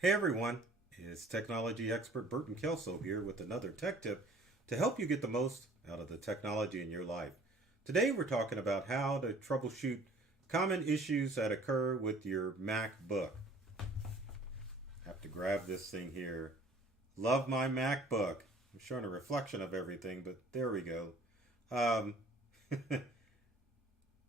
Hey everyone, it's technology expert Burton Kelso here with another tech tip to help you get the most out of the technology in your life. Today we're talking about how to troubleshoot common issues that occur with your MacBook. Have to grab this thing here. Love my MacBook. I'm showing a reflection of everything, but there we go. Um,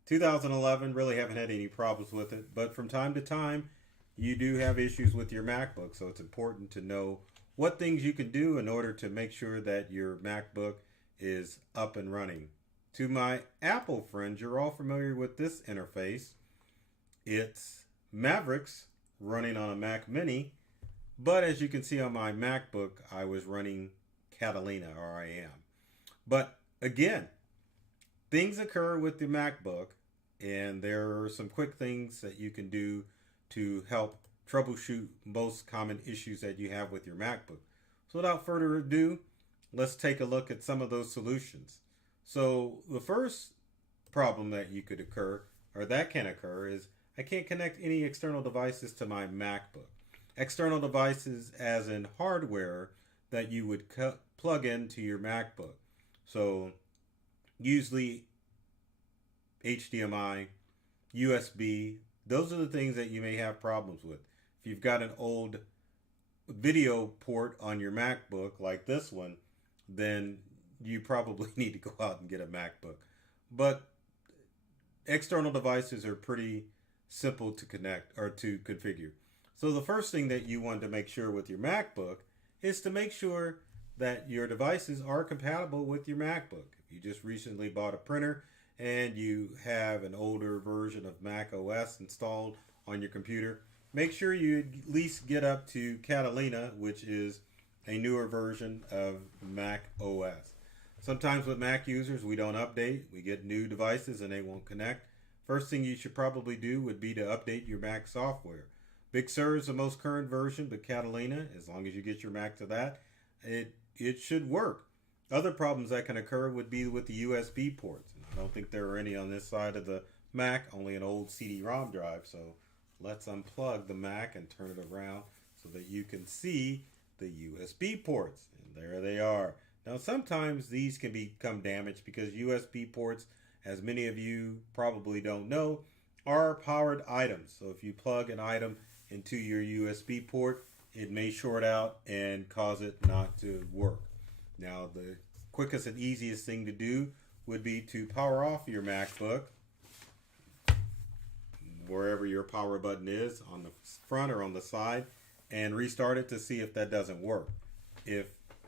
2011, really haven't had any problems with it, but from time to time, you do have issues with your MacBook, so it's important to know what things you can do in order to make sure that your MacBook is up and running. To my Apple friends, you're all familiar with this interface. It's Mavericks running on a Mac Mini, but as you can see on my MacBook, I was running Catalina, or I am. But again, things occur with the MacBook, and there are some quick things that you can do to help troubleshoot most common issues that you have with your MacBook. So, without further ado, let's take a look at some of those solutions. So, the first problem that you could occur, or that can occur, is I can't connect any external devices to my MacBook. External devices, as in hardware that you would plug into your MacBook. So, usually HDMI, USB, those are the things that you may have problems with. If you've got an old video port on your MacBook like this one, then you probably need to go out and get a MacBook. But external devices are pretty simple to connect or to configure. So the first thing that you want to make sure with your MacBook is to make sure that your devices are compatible with your MacBook. If you just recently bought a printer and you have an older version of Mac OS installed on your computer, make sure you at least get up to Catalina, which is a newer version of Mac OS. Sometimes with Mac users, we don't update. We get new devices and they won't connect. First thing you should probably do would be to update your Mac software. Big Sur is the most current version, but Catalina, as long as you get your Mac to that, it should work. Other problems that can occur would be with the USB ports. I don't think there are any on this side of the Mac, only an old CD-ROM drive. So let's unplug the Mac and turn it around so that you can see the USB ports. And there they are. Now sometimes these can become damaged because USB ports, as many of you probably don't know, are powered items. So if you plug an item into your USB port, it may short out and cause it not to work. Now, the quickest and easiest thing to do would be to power off your MacBook, wherever your power button is, on the front or on the side, and restart it to see if that doesn't work. If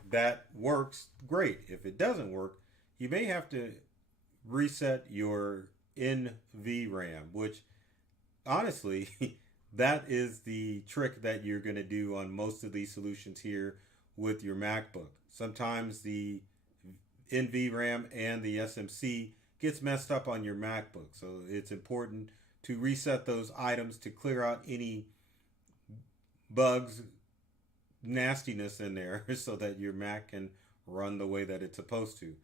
that works, great. If it doesn't work, you may have to reset your NVRAM, which honestly, that is the trick that you're going to do on most of these solutions here with your MacBook. Sometimes the NVRAM and the SMC gets messed up on your MacBook. So it's important to reset those items to clear out any bugs, nastiness in there so that your Mac can run the way that it's supposed to.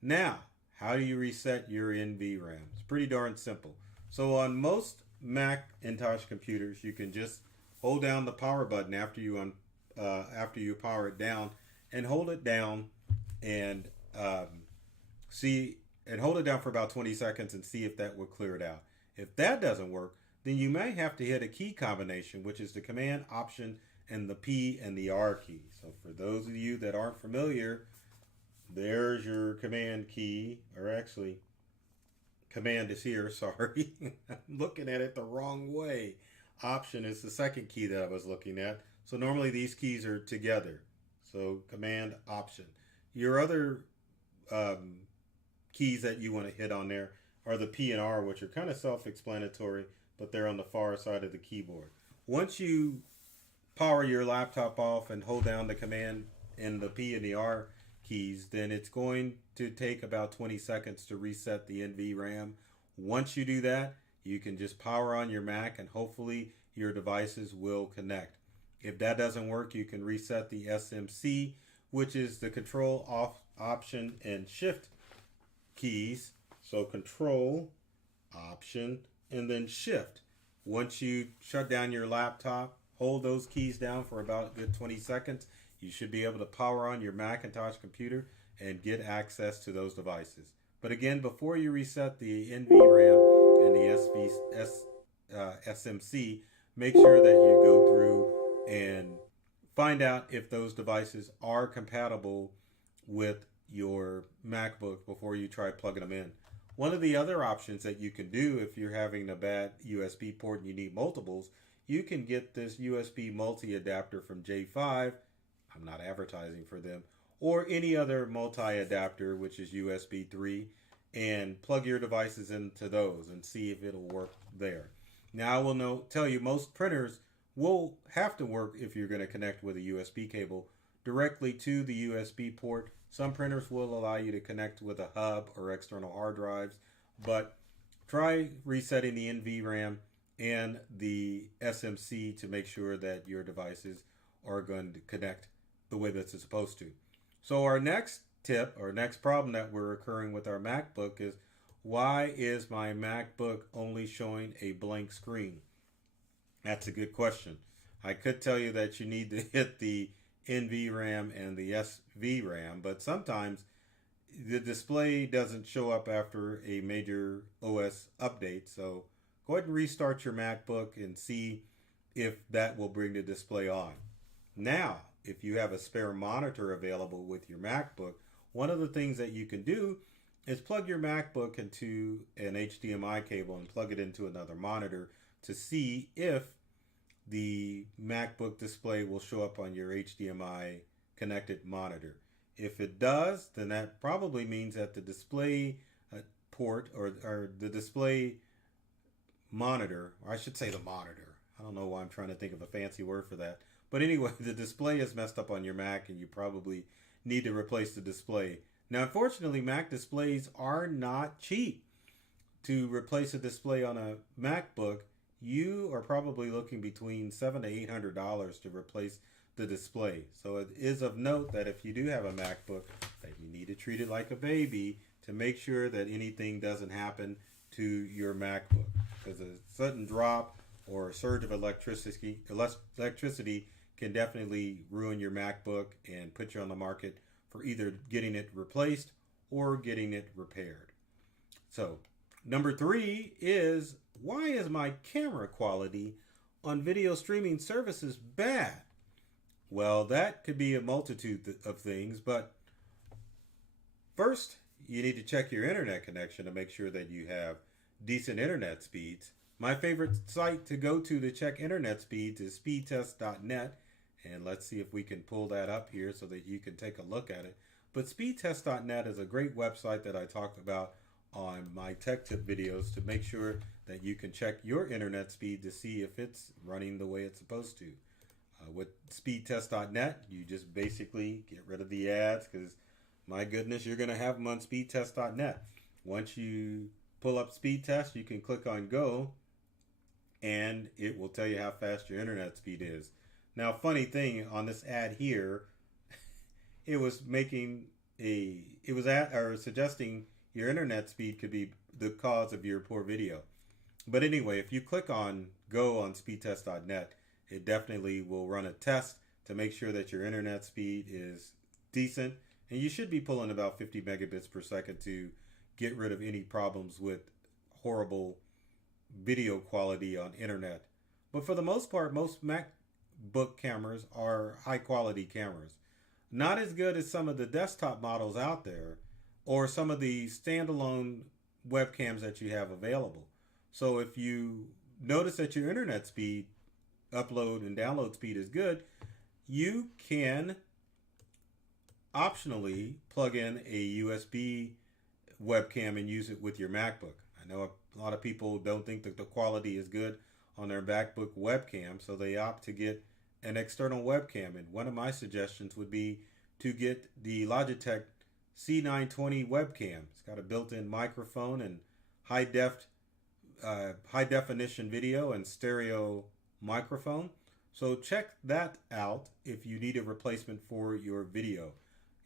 Now, how do you reset your NVRAM? It's pretty darn simple. So on most Macintosh computers, you can just hold down the power button after you power it down, and hold it down and hold it down for about 20 seconds and see if that will clear it out. If that doesn't work, then you may have to hit a key combination, which is the Command, Option, and the P and the R key. So for those of you that aren't familiar, there's your Command key, or actually, Command is here, sorry. I'm looking at it the wrong way. Option is the second key that I was looking at. So normally these keys are together. So Command, Option. Your other keys that you want to hit on there are the P and R, which are kind of self-explanatory, but they're on the far side of the keyboard. Once you power your laptop off and hold down the Command and the P and the R keys, then it's going to take about 20 seconds to reset the NVRAM. Once you do that, you can just power on your Mac and hopefully your devices will connect. If that doesn't work, you can reset the SMC, which is the Control, Option, and Shift keys. So Control, Option, and then Shift. Once you shut down your laptop, hold those keys down for about a good 20 seconds, you should be able to power on your Macintosh computer and get access to those devices. But again, before you reset the NVRAM and the SMC, make sure that you go through and find out if those devices are compatible with your MacBook before you try plugging them in. One of the other options that you can do if you're having a bad USB port and you need multiples, you can get this USB multi-adapter from J5. I'm not advertising for them. Or any other multi-adapter, which is USB 3, and plug your devices into those and see if it'll work there. Now, I will tell you most printers will have to work if you're going to connect with a USB cable directly to the USB port. Some printers will allow you to connect with a hub or external hard drives, but try resetting the NVRAM and the SMC to make sure that your devices are going to connect the way that it's supposed to. So our next tip or next problem that we're occurring with our MacBook is, why is my MacBook only showing a blank screen? That's a good question. I could tell you that you need to hit the NVRAM and the SVRAM, but sometimes the display doesn't show up after a major OS update. So go ahead and restart your MacBook and see if that will bring the display on. Now, if you have a spare monitor available with your MacBook, one of the things that you can do is plug your MacBook into an HDMI cable and plug it into another monitor to see if the MacBook display will show up on your HDMI connected monitor. If it does, then that probably means that the display port or the display monitor, or I should say the monitor. I don't know why I'm trying to think of a fancy word for that. But anyway, the display is messed up on your Mac and you probably need to replace the display. Now, unfortunately, Mac displays are not cheap. To replace a display on a MacBook, you are probably looking between $700 to $800 to replace the display. So it is of note that if you do have a MacBook, that you need to treat it like a baby to make sure that anything doesn't happen to your MacBook. Because a sudden drop or a surge of electricity can definitely ruin your MacBook and put you on the market for either getting it replaced or getting it repaired. So, number 3 is, why is my camera quality on video streaming services bad? Well, that could be a multitude of things, but first, you need to check your internet connection to make sure that you have decent internet speeds. My favorite site to go to check internet speeds is speedtest.net. And let's see if we can pull that up here so that you can take a look at it. But speedtest.net is a great website that I talk about on my tech tip videos to make sure that you can check your internet speed to see if it's running the way it's supposed to. With speedtest.net, you just basically get rid of the ads because, my goodness, you're going to have them on speedtest.net. Once you pull up Speedtest, you can click on Go, and it will tell you how fast your internet speed is. Now, funny thing on this ad here, it was suggesting your internet speed could be the cause of your poor video. But anyway, if you click on Go on speedtest.net, it definitely will run a test to make sure that your internet speed is decent. And you should be pulling about 50 megabits per second to get rid of any problems with horrible video quality on internet. But for the most part, most MacBook cameras are high quality cameras. Not as good as some of the desktop models out there or some of the standalone webcams that you have available. So if you notice that your internet speed, upload and download speed is good, you can optionally plug in a USB webcam and use it with your MacBook. I know a lot of people don't think that the quality is good on their MacBook webcam, so they opt to get an external webcam. And one of my suggestions would be to get the Logitech C920 webcam. It's got a built-in microphone and high definition video and stereo microphone. So check that out if you need a replacement for your video.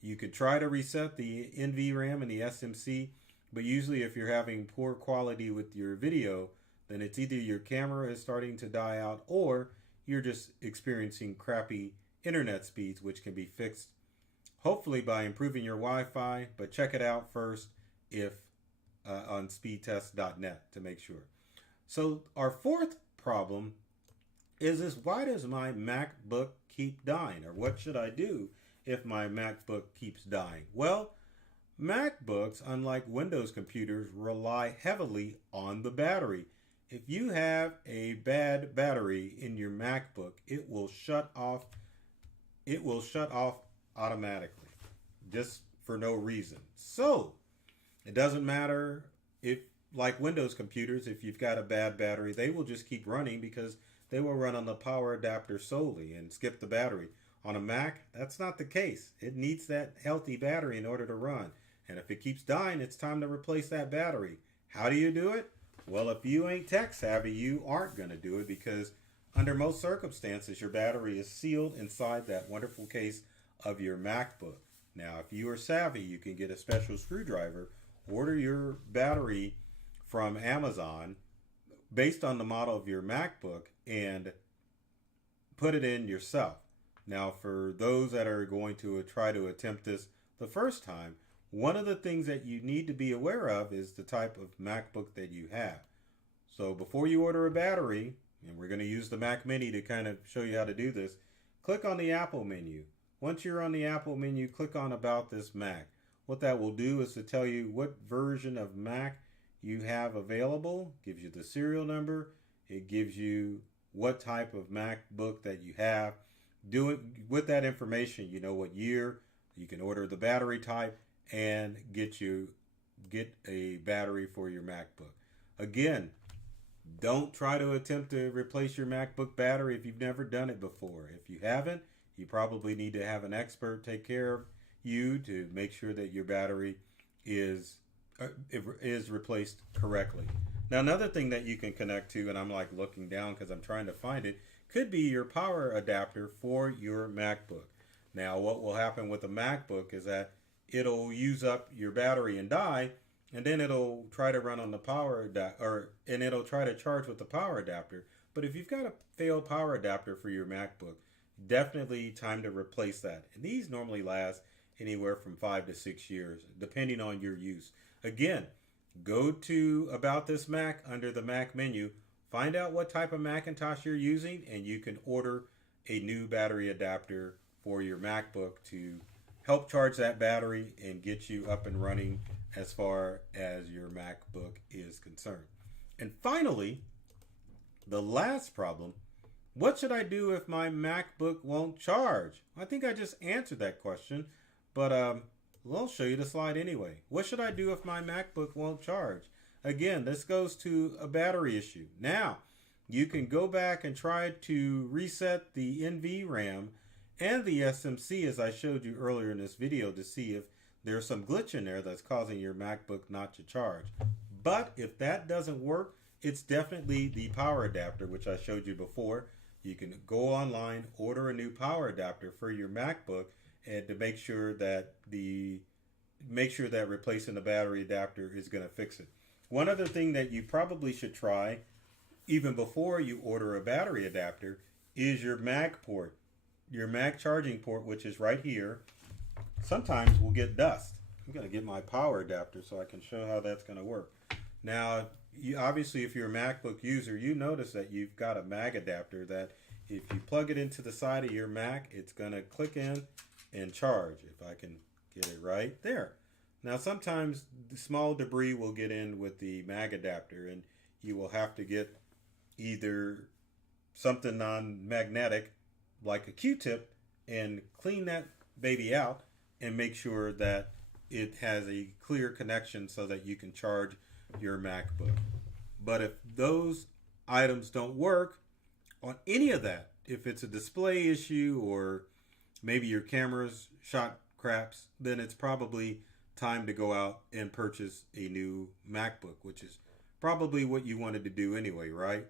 You could try to reset the NVRAM and the SMC, but usually if you're having poor quality with your video, then it's either your camera is starting to die out or you're just experiencing crappy internet speeds, which can be fixed hopefully by improving your Wi-Fi. But check it out first if on speedtest.net to make sure. So our fourth problem is why does my MacBook keep dying? Or what should I do if my MacBook keeps dying? Well, MacBooks, unlike Windows computers, rely heavily on the battery. If you have a bad battery in your MacBook, it will shut off. It will shut off automatically, just for no reason. So it doesn't matter if, like Windows computers, if you've got a bad battery, they will just keep running because they will run on the power adapter solely and skip the battery. On a Mac, that's not the case. It needs that healthy battery in order to run. And if it keeps dying, it's time to replace that battery. How do you do it? Well, if you ain't tech savvy, you aren't going to do it because under most circumstances, your battery is sealed inside that wonderful case of your MacBook. Now, if you are savvy, you can get a special screwdriver, order your battery from Amazon based on the model of your MacBook, and put it in yourself. Now, for those that are going to try to attempt this the first time, one of the things that you need to be aware of is the type of MacBook that you have. So before you order a battery, and we're going to use the Mac Mini to kind of show you how to do this, click on the Apple menu. Once you're on the Apple menu, click on About This Mac. What that will do is to tell you what version of Mac you have available, gives you the serial number, it gives you what type of MacBook that you have. With that information, you know what year, you can order the battery type, and get a battery for your MacBook. Again, don't try to attempt to replace your MacBook battery if you've never done it before. If you haven't, you probably need to have an expert take care of you to make sure that your battery is replaced correctly. Now, another thing that you can connect to, and I'm like looking down because I'm trying to find it, could be your power adapter for your MacBook. Now, what will happen with a MacBook is that it'll use up your battery and die, and then it'll try to run on the power adapter, and it'll try to charge with the power adapter. But if you've got a failed power adapter for your MacBook, definitely time to replace that. And these normally last anywhere from 5 to 6 years, depending on your use. Again, go to About This Mac under the Mac menu, find out what type of Macintosh you're using, and you can order a new battery adapter for your MacBook to help charge that battery and get you up and running as far as your MacBook is concerned. And finally, the last problem, what should I do if my MacBook won't charge? I think I just answered that question, but I'll show you the slide anyway. What should I do if my MacBook won't charge? Again, this goes to a battery issue. Now, you can go back and try to reset the NVRAM and the SMC as I showed you earlier in this video to see if there's some glitch in there that's causing your MacBook not to charge. But if that doesn't work, it's definitely the power adapter, which I showed you before. You can go online, order a new power adapter for your MacBook, and to make sure that replacing the battery adapter is going to fix it. One other thing that you probably should try, even before you order a battery adapter, is your Mac port. Your Mac charging port, which is right here, sometimes will get dust. I'm going to get my power adapter so I can show how that's going to work. Now, obviously, if you're a MacBook user, you notice that you've got a mag adapter that if you plug it into the side of your Mac, it's going to click in and charge. If I can get it right there. Now, sometimes the small debris will get in with the mag adapter, and you will have to get either something non-magnetic like a Q-tip and clean that baby out and make sure that it has a clear connection so that you can charge your MacBook. But if those items don't work on any of that, if it's a display issue or maybe your camera's shot craps, then it's probably time to go out and purchase a new MacBook, which is probably what you wanted to do anyway, right?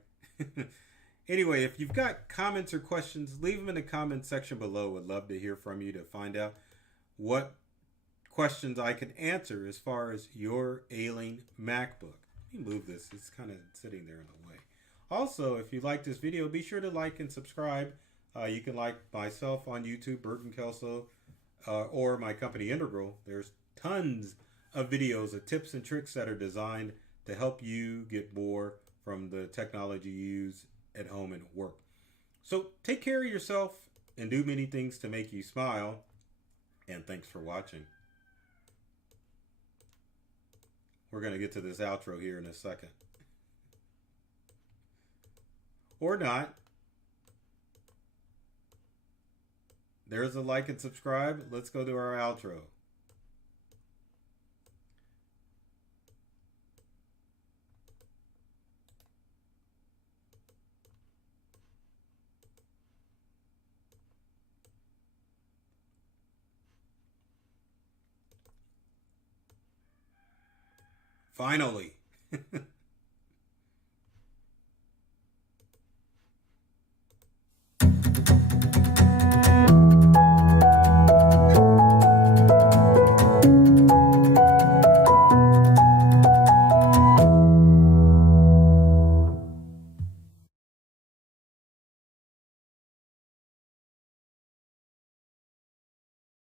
Anyway, if you've got comments or questions, leave them in the comment section below. Would love to hear from you to find out what questions I can answer as far as your ailing MacBook. Let me move this. It's kind of sitting there in the way. Also, if you like this video, be sure to like and subscribe. You can like myself on YouTube, Burton Kelso, or my company Integral. There's tons of videos of tips and tricks that are designed to help you get more from the technology you use at home and at work. So take care of yourself and do many things to make you smile. And thanks for watching. We're going to get to this outro here in a second. Or not. There's a like and subscribe. Let's go to our outro. Finally.